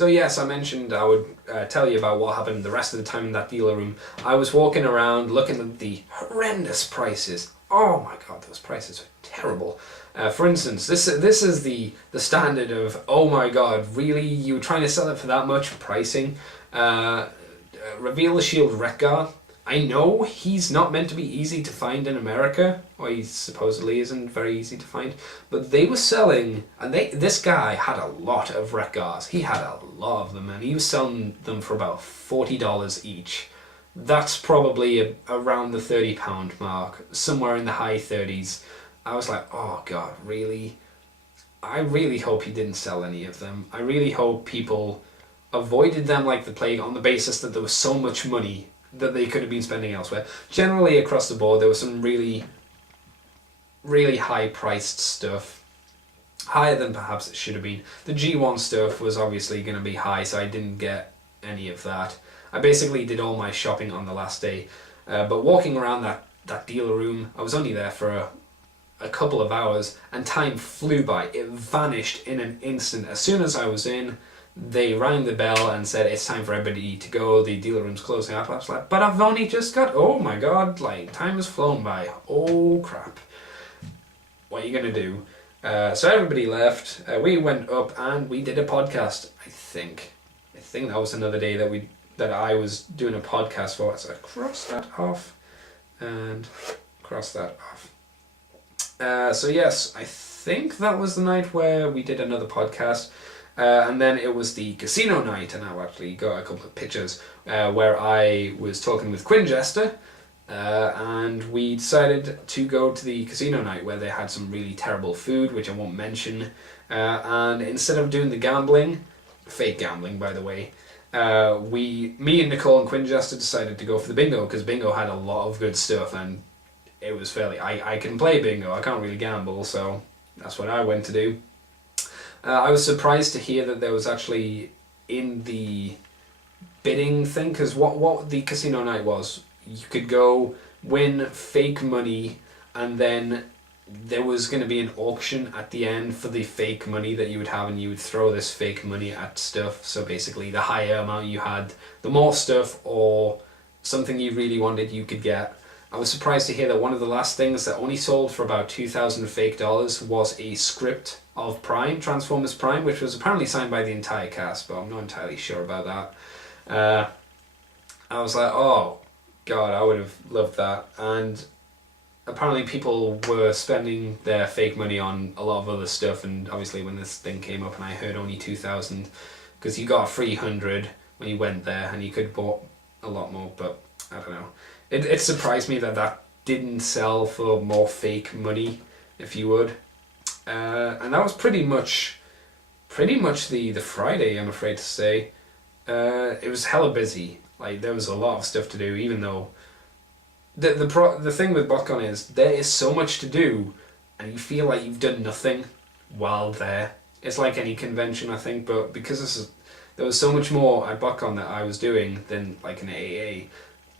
So yes, I mentioned I would tell you about what happened the rest of the time in that dealer room. I was walking around looking at the horrendous prices. Oh my god, those prices are terrible. For instance, this is the standard of, oh my god, really? You were trying to sell it for that much pricing? Reveal the Shield Wreck Guard. I know he's not meant to be easy to find in America, or he supposedly isn't very easy to find, but they were selling, and this guy had a lot of Wreck Guards. He had a lot of them, and he was selling them for about $40 each. That's probably around the £30 mark, somewhere in the high 30s. I was like, oh god, really? I really hope he didn't sell any of them. I really hope people avoided them like the plague on the basis that there was so much money that they could have been spending elsewhere. Generally across the board there was some really, really high priced stuff. Higher than perhaps it should have been. The G1 stuff was obviously going to be high, so I didn't get any of that. I basically did all my shopping on the last day. But walking around that dealer room, I was only there for a couple of hours, and time flew by. It vanished in an instant. As soon as I was in, they rang the bell and said it's time for everybody to go, the dealer room's closing up. I was like, but I've only just got, oh my god, like, time has flown by. Oh crap. What are you gonna do? So everybody left, we went up and we did a podcast, I think that was another day that I was doing a podcast for, so I cross that off and cross that off. So yes, I think that was the night where we did another podcast. And then it was the casino night, and I actually got a couple of pictures where I was talking with Quinn Jester, and we decided to go to the casino night where they had some really terrible food, which I won't mention, and instead of doing the gambling, fake gambling by the way, me and Nicole and Quinn Jester decided to go for the bingo, because bingo had a lot of good stuff, and it was fairly, I can play bingo, I can't really gamble, so that's what I went to do. I was surprised to hear that there was actually in the bidding thing, because what the casino night was, you could go win fake money, and then there was going to be an auction at the end for the fake money that you would have, and you would throw this fake money at stuff. So basically the higher amount you had, the more stuff or something you really wanted you could get. I was surprised to hear that one of the last things that only sold for about 2,000 fake dollars was a script of Prime, Transformers Prime, which was apparently signed by the entire cast, but I'm not entirely sure about that. I was like, oh god, I would have loved that. And apparently people were spending their fake money on a lot of other stuff, and obviously when this thing came up and I heard only 2,000, because you got a free 100 when you went there, and you could have bought a lot more, but I don't know. It surprised me that didn't sell for more fake money, if you would. And that was pretty much the Friday, I'm afraid to say. It was hella busy. Like, there was a lot of stuff to do, even though the thing with Botcon is there is so much to do, and you feel like you've done nothing while there. It's like any convention, I think, but because there was so much more at Botcon that I was doing than like an AA,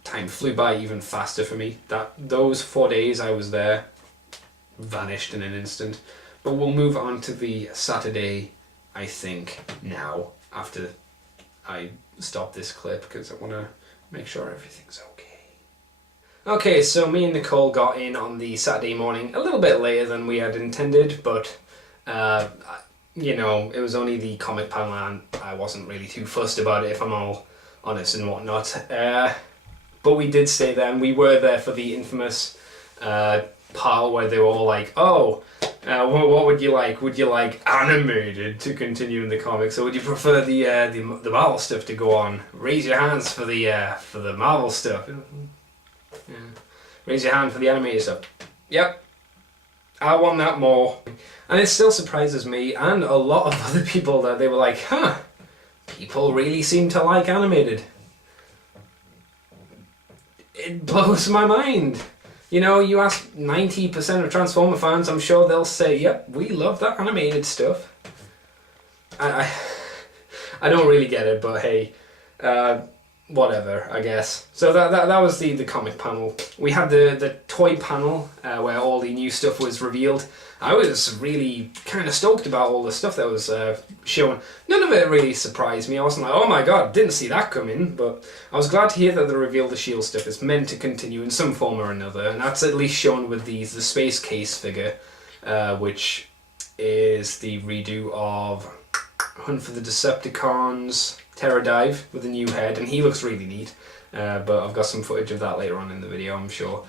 time flew by even faster for me. Those 4 days I was there vanished in an instant. But we'll move on to the Saturday, I think, now, after I stop this clip, because I want to make sure everything's okay. Okay, so me and Nicole got in on the Saturday morning a little bit later than we had intended, but you know, it was only the comic panel and I wasn't really too fussed about it, if I'm all honest and whatnot. But we did stay there, and we were there for the infamous part where they were all like, oh, what would you like? Would you like animated to continue in the comics, or would you prefer the Marvel stuff to go on? Raise your hands for the Marvel stuff. Yeah. Raise your hand for the animated stuff. Yep, I want that more. And it still surprises me and a lot of other people that they were like, huh, people really seem to like animated. It blows my mind. You know, you ask 90% of Transformer fans, I'm sure they'll say, yep, we love that animated stuff. I don't really get it, but hey, whatever, I guess. So that was the comic panel. We had the toy panel where all the new stuff was revealed. I was really kind of stoked about all the stuff that was shown. None of it really surprised me. I wasn't like, oh my god, didn't see that coming. But I was glad to hear that they revealed the S.H.I.E.L.D. stuff is meant to continue in some form or another. And that's at least shown with the Space Case figure, which is the redo of Hunt for the Decepticons Terror Dive with a new head. And he looks really neat. But I've got some footage of that later on in the video, I'm sure.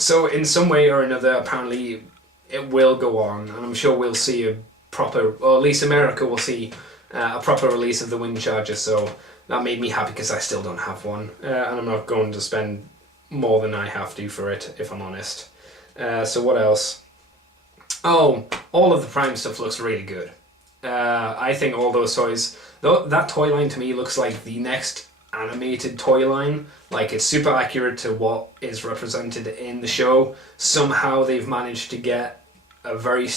So in some way or another, apparently it will go on, and I'm sure we'll see a proper, or at least America will see a proper release of the Wind Charger, so that made me happy because I still don't have one, and I'm not going to spend more than I have to for it, if I'm honest. So what else? Oh, all of the Prime stuff looks really good. I think all those toys, that toy line to me looks like the next animated toy line. Like, it's super accurate to what is represented in the show. Somehow they've managed to get a very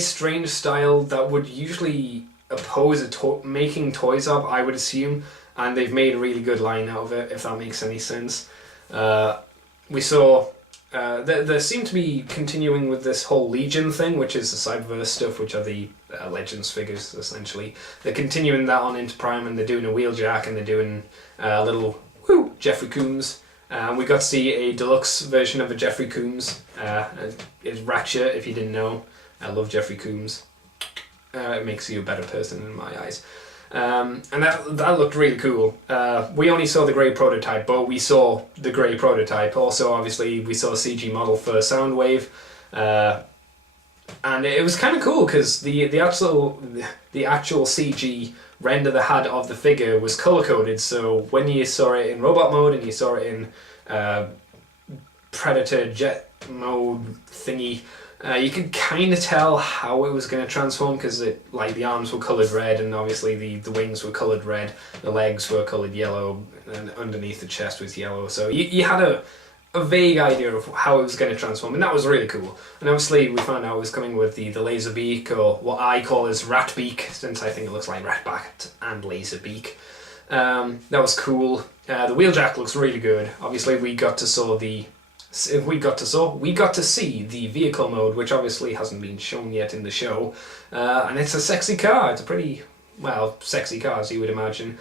strange style that would usually oppose making toys of, I would assume, and they've made a really good line out of it, if that makes any sense. We saw they seem to be continuing with this whole Legion thing, which is the Cyberverse stuff, which are the Legends figures, essentially. They're continuing that on into Prime, and they're doing a Wheeljack, and they're doing a little Jeffrey Combs. We got to see a deluxe version of a Jeffrey Combs. It's Ratchet, if you didn't know. I love Jeffrey Combs. It makes you a better person in my eyes. And that looked really cool. We only saw the grey prototype, but we saw the grey prototype. Also, obviously, we saw a CG model for Soundwave, and it was kind of cool because the actual CG render they had of the figure was color coded. So when you saw it in robot mode and you saw it in Predator jet mode thingy, you could kind of tell how it was going to transform because like the arms were coloured red, and obviously the wings were coloured red, the legs were coloured yellow, and underneath the chest was yellow. So you had a vague idea of how it was going to transform, and that was really cool. And obviously we found out it was coming with the laser beak, or what I call as rat beak, since I think it looks like rat bat and laser beak. That was cool. The Wheeljack looks really good. Obviously we got to see the vehicle mode, which obviously hasn't been shown yet in the show, and it's a sexy car. It's a pretty, well, sexy car, as you would imagine.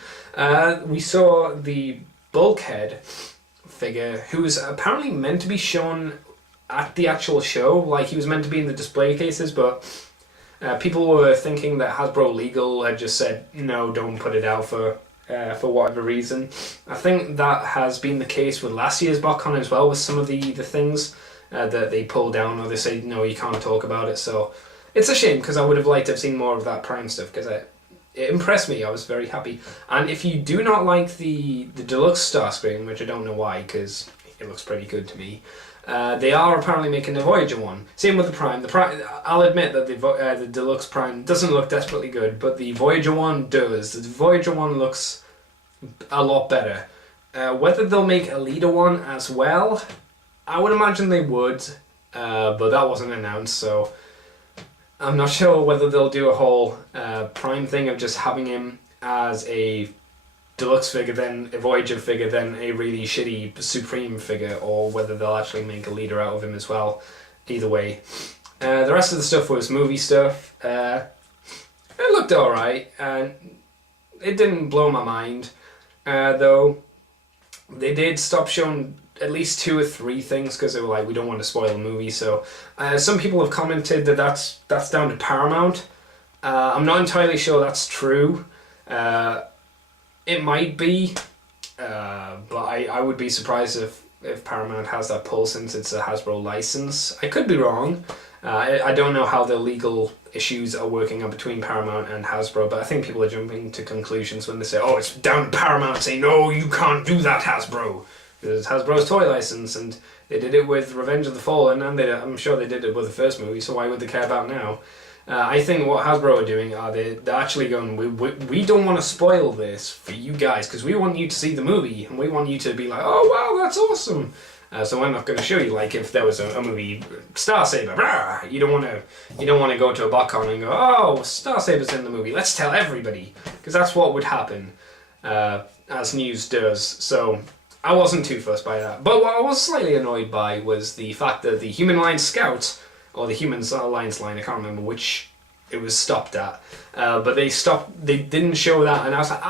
We saw the Bulkhead figure, who was apparently meant to be shown at the actual show, like he was meant to be in the display cases, but people were thinking that Hasbro Legal had just said, no, don't put it out for whatever reason. I think that has been the case with last year's Botcon as well, with some of the things that they pulled down, or they say, no, you can't talk about it. So it's a shame, because I would have liked to have seen more of that Prime stuff, because it impressed me. I was very happy. And if you do not like the deluxe Starscream, which I don't know why, because it looks pretty good to me, they are apparently making a Voyager one. Same with the Prime. I'll admit that the Deluxe Prime doesn't look desperately good, but the Voyager one does. The Voyager one looks a lot better. Whether they'll make a leader one as well, I would imagine they would, but that wasn't announced, so I'm not sure whether they'll do a whole Prime thing of just having him as a Deluxe figure, then a Voyager figure, then a really shitty Supreme figure, or whether they'll actually make a leader out of him as well. Either way. The rest of the stuff was movie stuff. It looked alright. It didn't blow my mind, though. They did stop showing at least 2 or 3 things because they were like, we don't want to spoil the movie. So some people have commented that that's down to Paramount. I'm not entirely sure that's true. It might be, but I would be surprised if Paramount has that pull, since it's a Hasbro license. I could be wrong. I don't know how the legal issues are working out between Paramount and Hasbro, but I think people are jumping to conclusions when they say, oh, it's down to Paramount, say, no, you can't do that, Hasbro. Because it's Hasbro's toy license, and they did it with Revenge of the Fallen, and I'm sure they did it with the first movie, so why would they care about now? I think what Hasbro are doing are they're actually going, we don't want to spoil this for you guys, because we want you to see the movie, and we want you to be like, oh wow, that's awesome. So I'm not going to show you, like, if there was a movie Star Saber, rah, you don't want to go to a Botcon and go, oh, Star Saber's in the movie, let's tell everybody, because that's what would happen, as news does. So I wasn't too fussed by that. But what I was slightly annoyed by was the fact that the Human Alliance Scouts, or the Human Alliance line, I can't remember which it was stopped at, but they didn't show that, and I was like,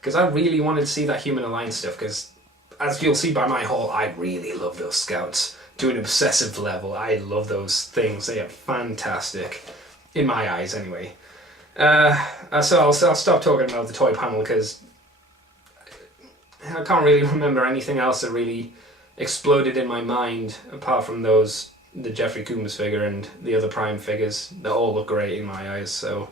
because I really wanted to see that Human Alliance stuff, because as you'll see by my haul, I really love those Scouts to an obsessive level. I love those things. They are fantastic, in my eyes anyway. So I'll stop talking about the toy panel, because I can't really remember anything else that really exploded in my mind, apart from the Jeffrey Combs figure and the other Prime figures. They all look great in my eyes. So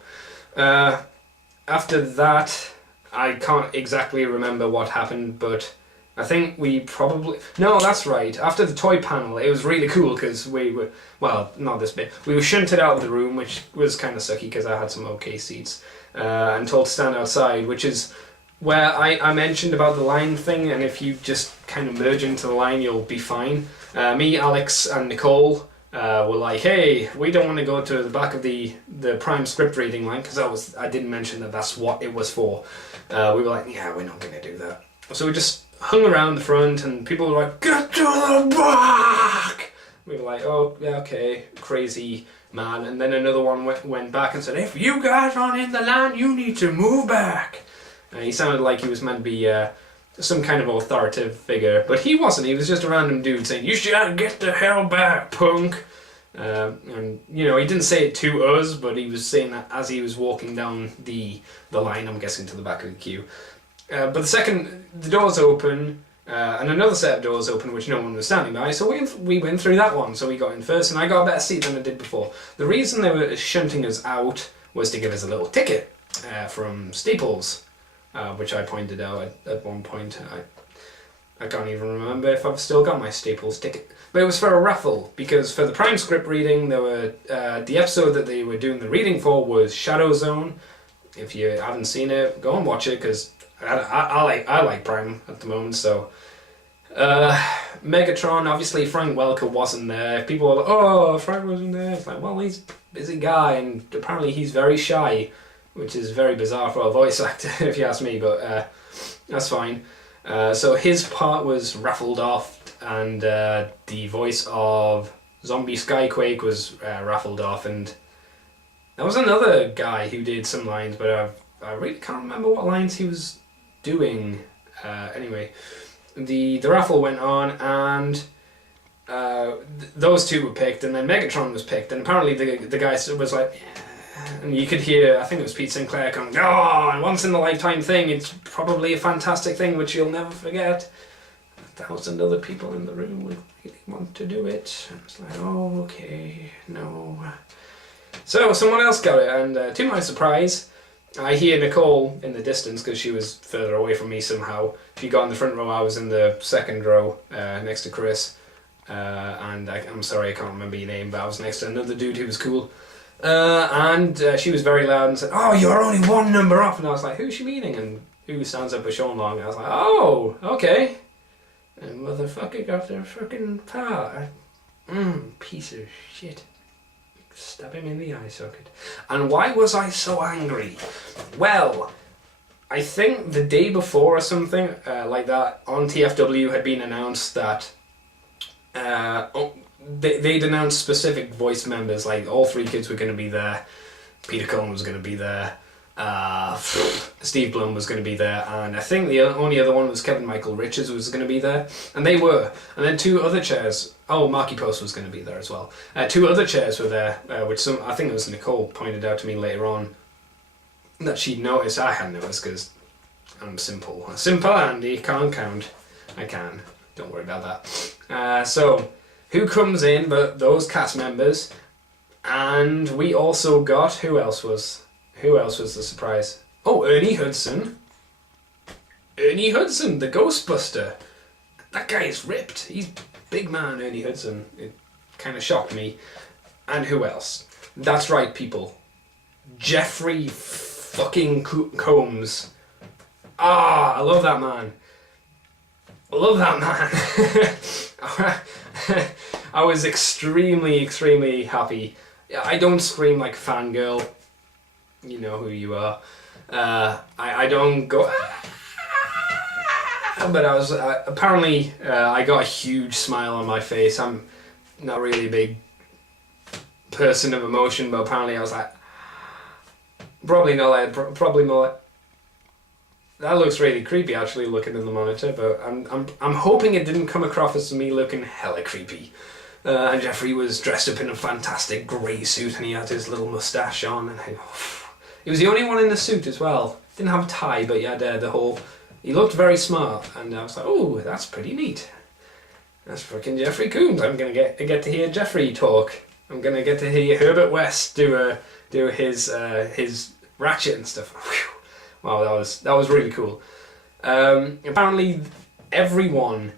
after that, I can't exactly remember what happened, but I think we probably... No, that's right. After the toy panel, it was really cool because we were... Well, not this bit. We were shunted out of the room, which was kind of sucky because I had some okay seats, and told to stand outside, which is where I mentioned about the line thing, and if you just kind of merge into the line, you'll be fine. Me, Alex, and Nicole were like, hey, we don't want to go to the back of the Prime script reading line, because I didn't mention that that's what it was for. We were like, yeah, we're not going to do that. So we just hung around the front, and people were like, get to the back! We were like, oh, yeah, okay, crazy man. And then another one went back and said, if you guys aren't in the line, you need to move back. And he sounded like he was meant to be some kind of authoritative figure, but he wasn't. He was just a random dude saying, you should get the hell back, punk. And, you know, he didn't say it to us, but he was saying that as he was walking down the line, I'm guessing to the back of the queue. But the second the doors open, and another set of doors open which no one was standing by, so we went through that one, so we got in first, and I got a better seat than I did before. The reason they were shunting us out was to give us a little ticket from Staples, which I pointed out at one point. I can't even remember if I've still got my Staples ticket. But it was for a raffle, because for the Prime script reading, there were the episode that they were doing the reading for was Shadow Zone. If you haven't seen it, go and watch it, because I like Prime at the moment. So Megatron, obviously Frank Welker wasn't there. People were like, oh, Frank wasn't there. It's like, well, he's a busy guy, and apparently he's very shy, which is very bizarre for a voice actor, if you ask me, but that's fine. So his part was raffled off, and the voice of Zombie Skyquake was raffled off, and there was another guy who did some lines, but I really can't remember what lines he was doing. Anyway, the raffle went on, and those two were picked, and then Megatron was picked, and apparently the guy was like, yeah. And you could hear, I think it was Pete Sinclair going, oh, and once in a lifetime thing, it's probably a fantastic thing which you'll never forget. 1,000 other people in the room would really want to do it. And it's like, oh, okay, no. So someone else got it, and to my surprise, I hear Nicole in the distance, because she was further away from me somehow. She got in the front row, I was in the second row next to Chris. And I'm sorry, I can't remember your name, but I was next to another dude who was cool. And she was very loud and said, oh, you're only one number off. And I was like, who's she meaning? And who stands up with Sean Long? And I was like, oh, okay. And motherfucker got their fucking power. Piece of shit. Stab him in the eye socket. And why was I so angry? Well, I think the day before or something like that, on TFW had been announced that they'd announced specific voice members, like all three kids were going to be there, Peter Cullen was going to be there, Steve Blum was going to be there, and I think the only other one was Kevin Michael Richards was going to be there, and they were. And then two other chairs, Marky Post was going to be there as well. Two other chairs were there, which I think it was Nicole pointed out to me later on that she'd noticed. I hadn't noticed because I'm simple. Simple Andy, can't count. I can. Don't worry about that. So, who comes in but those cast members? And we also got, who else was the surprise? Oh, Ernie Hudson. Ernie Hudson, the Ghostbuster. That guy is ripped. He's big man, Ernie Hudson. It kind of shocked me. And who else? That's right, people. Jeffrey fucking Combs. I love that man. I love that man. I was extremely, extremely happy. I don't scream like a fangirl. You know who you are. I don't go... But I was... apparently, I got a huge smile on my face. I'm not really a big person of emotion, but apparently I was like... Probably not like... Probably more like... That looks really creepy, actually, looking in the monitor, but I'm hoping it didn't come across as me looking hella creepy. And Jeffrey was dressed up in a fantastic grey suit, and he had his little moustache on, and he was the only one in the suit as well. Didn't have a tie, but he had the whole... He looked very smart, and I was like, oh, that's pretty neat. That's freaking Jeffrey Combs. I'm gonna get to hear Jeffrey talk. I'm gonna get to hear Herbert West do his Ratchet and stuff. Whew. Wow, that was really cool. Apparently, everyone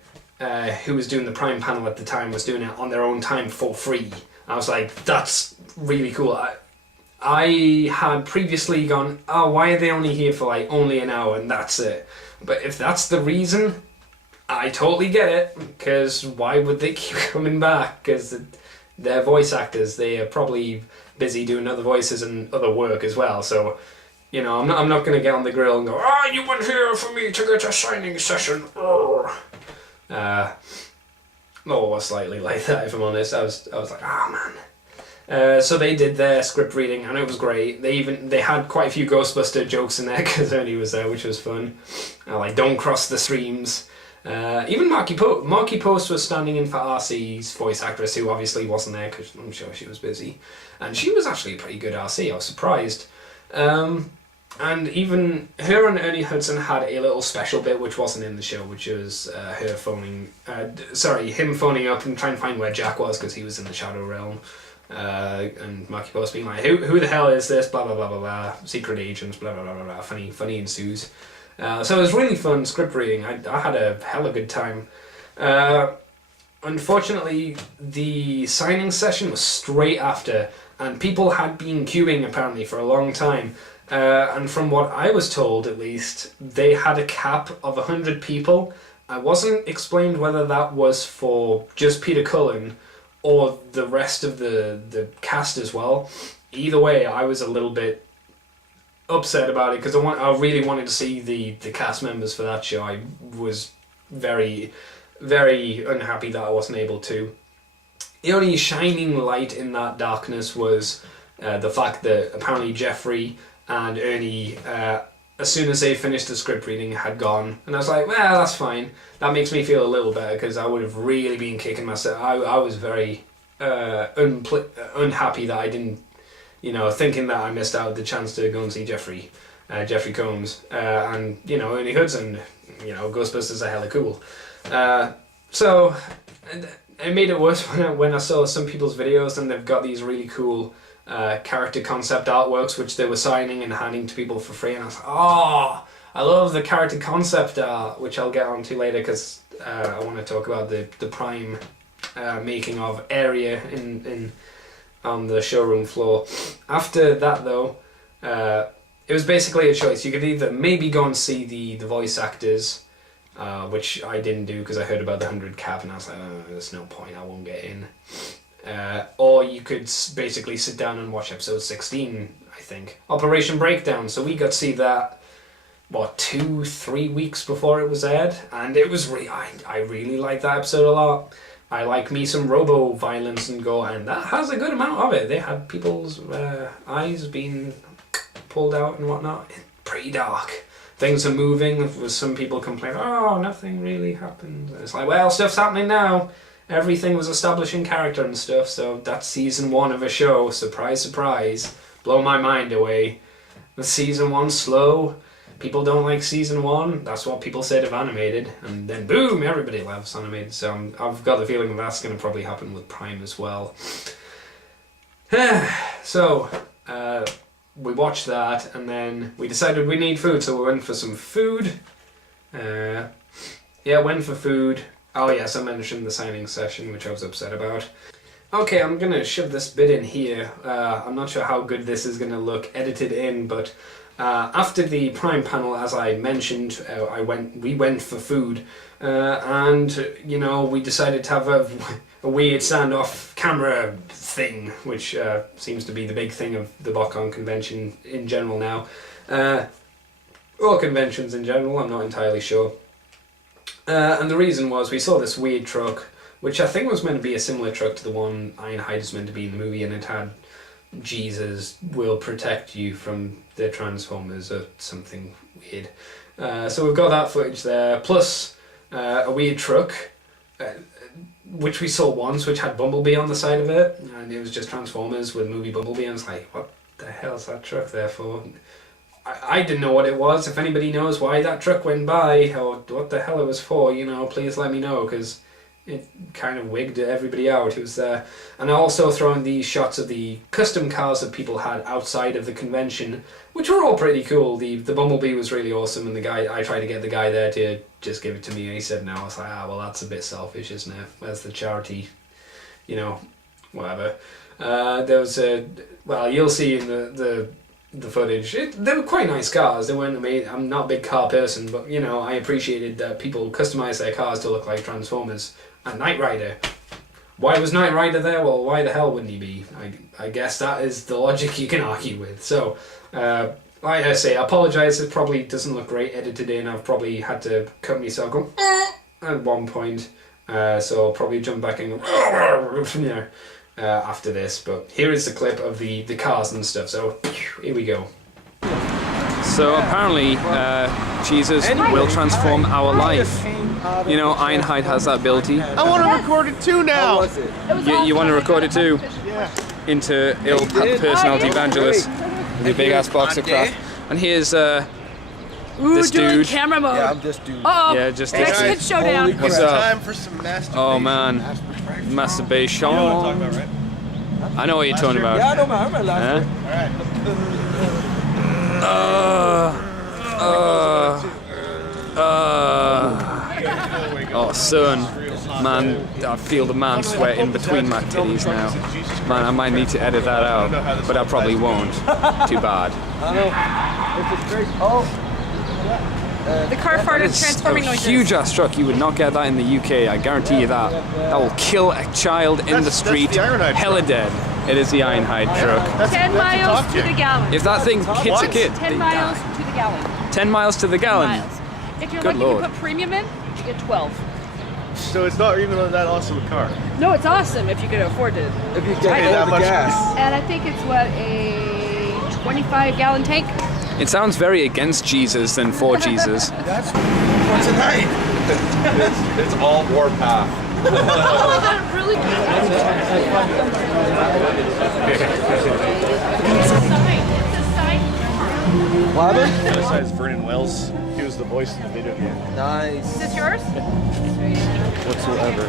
who was doing the Prime panel at the time was doing it on their own time for free. I was like, that's really cool. I had previously gone, oh, why are they only here for like only an hour and that's it? But if that's the reason, I totally get it, because why would they keep coming back? Because they're voice actors. They are probably busy doing other voices and other work as well, so... You know, I'm not going to get on the grill and go, oh, you weren't here for me to get a signing session. Slightly like that, if I'm honest. I was like, oh, man. So they did their script reading, and it was great. They had quite a few Ghostbuster jokes in there, because Ernie was there, which was fun. Like, don't cross the streams. Even Marky Post was standing in for RC's voice actress, who obviously wasn't there, because I'm sure she was busy. And she was actually a pretty good RC. I was surprised. And even her and Ernie Hudson had a little special bit which wasn't in the show, which was him phoning up and trying to find where Jack was because he was in the Shadow Realm, and Marky Post being like, who the hell is this, blah blah blah blah blah, secret agents, blah blah blah blah, blah. Funny ensues. So it was really fun script reading. I had a hella good time. Unfortunately, the signing session was straight after, and people had been queuing apparently for a long time. And from what I was told, at least, they had a cap of 100 people. I wasn't explained whether that was for just Peter Cullen or the rest of the cast as well. Either way, I was a little bit upset about it because I really wanted to see the cast members for that show. I was very, very unhappy that I wasn't able to. The only shining light in that darkness was the fact that apparently Jeffrey and Ernie, as soon as they finished the script reading, had gone. And I was like, well, that's fine. That makes me feel a little better, because I would have really been kicking myself. I was very unhappy that I didn't, thinking that I missed out the chance to go and see Jeffrey Combs. And, Ernie Hudson, Ghostbusters are hella cool. So it made it worse when I saw some people's videos and they've got these really cool character concept artworks which they were signing and handing to people for free, and I was like, oh, I love the character concept art, which I'll get onto later because I want to talk about the Prime making of area on the showroom floor. After that though, it was basically a choice. You could either maybe go and see the voice actors, which I didn't do because I heard about the 100 cap and I was like, oh, there's no point, I won't get in. Or you could basically sit down and watch episode 16, I think. Operation Breakdown. So we got to see that, 2-3 weeks before it was aired. And it was I really liked that episode a lot. I like me some robo-violence and gore, and that has a good amount of it. They had people's eyes being pulled out and whatnot. Pretty dark. Things are moving, with some people complaining, oh, nothing really happened. It's like, well, stuff's happening now. Everything was establishing character and stuff, so that's season 1 of a show. Surprise, surprise. Blow my mind away. The season 1 slow. People don't like season 1. That's what people said of animated. And then boom, everybody loves animated. So I've got the feeling that's going to probably happen with Prime as well. So, we watched that, and then we decided we need food, so we went for some food. Went for food. Oh yes, I mentioned the signing session, which I was upset about. Okay, I'm gonna shove this bit in here. I'm not sure how good this is gonna look edited in, but After the Prime panel, as I mentioned, we went for food, and you know, we decided to have a weird standoff camera thing, which seems to be the big thing of the Botcon convention in general now, or conventions in general. I'm not entirely sure. And the reason was we saw this weird truck, which I think was meant to be a similar truck to the one Ironhide is meant to be in the movie, and it had Jesus will protect you from the Transformers or something weird. So we've got that footage there, plus a weird truck, which we saw once, which had Bumblebee on the side of it, and it was just Transformers with movie Bumblebee, and it's like, what the hell's that truck there for? I didn't know what it was. If anybody knows why that truck went by, or what the hell it was for, you know, please let me know, because it kind of wigged everybody out. It was there. And I also thrown these shots of the custom cars that people had outside of the convention, which were all pretty cool. The Bumblebee was really awesome, and I tried to get the guy there to just give it to me, and he said no. I was like, well, that's a bit selfish, isn't it? Where's the charity? You know, whatever. There was well, you'll see in the footage. They were quite nice cars. They weren't amazing. I'm not a big car person, but you know, I appreciated that people customized their cars to look like Transformers. And Knight Rider. Why was Knight Rider there? Well, why the hell wouldn't he be? I guess that is the logic you can argue with. So, like I say, I apologise. It probably doesn't look great edited in. I've probably had to cut myself going at one point. So I'll probably jump back and go, you know, after this. But here is the clip of the cars and stuff. So here we go. So apparently, Jesus will transform our life. You know, Ironhide has that ability. I want to record it too now. How was it? You want to record it too? Yeah. Into ill personality evangelist with a big ass box of crap. And here's this dude. Camera mode. Yeah, I'm this dude. Uh-oh. Yeah, just Next this. hit showdown. What's up? Time for some masturbation. Oh man, masturbation. You know what I'm talking about, right? I know what you're talking about. Yeah, I know my last Oh son, man, I feel the man sweat in between my titties now. Man, I might need to edit that out, but I probably won't. Too bad. I know. It's just crazy. Oh. The car farted It's transforming a noises. huge ass truck. You would not get that in the UK. I guarantee you that. That will kill a child in the street. That's the Ironhide Hella truck. dead. It is the Ironhide truck. 10 miles to the gallon. If that thing hits a kid, 10 they miles die. to the gallon. 10 miles to the gallon. Miles. If you're Good lucky Lord. to put premium in, you get 12. So it's not even that awesome a car. No, it's awesome if you can afford it. If you I get know. all the gas. And I think it's what, a 25-gallon tank? It sounds very against Jesus than for Jesus. That's for tonight. It's all warpath. Oh, that really... What happened? The other side is Vernon Wells. He was the voice in the video game. Nice. Is this yours? Whatsoever.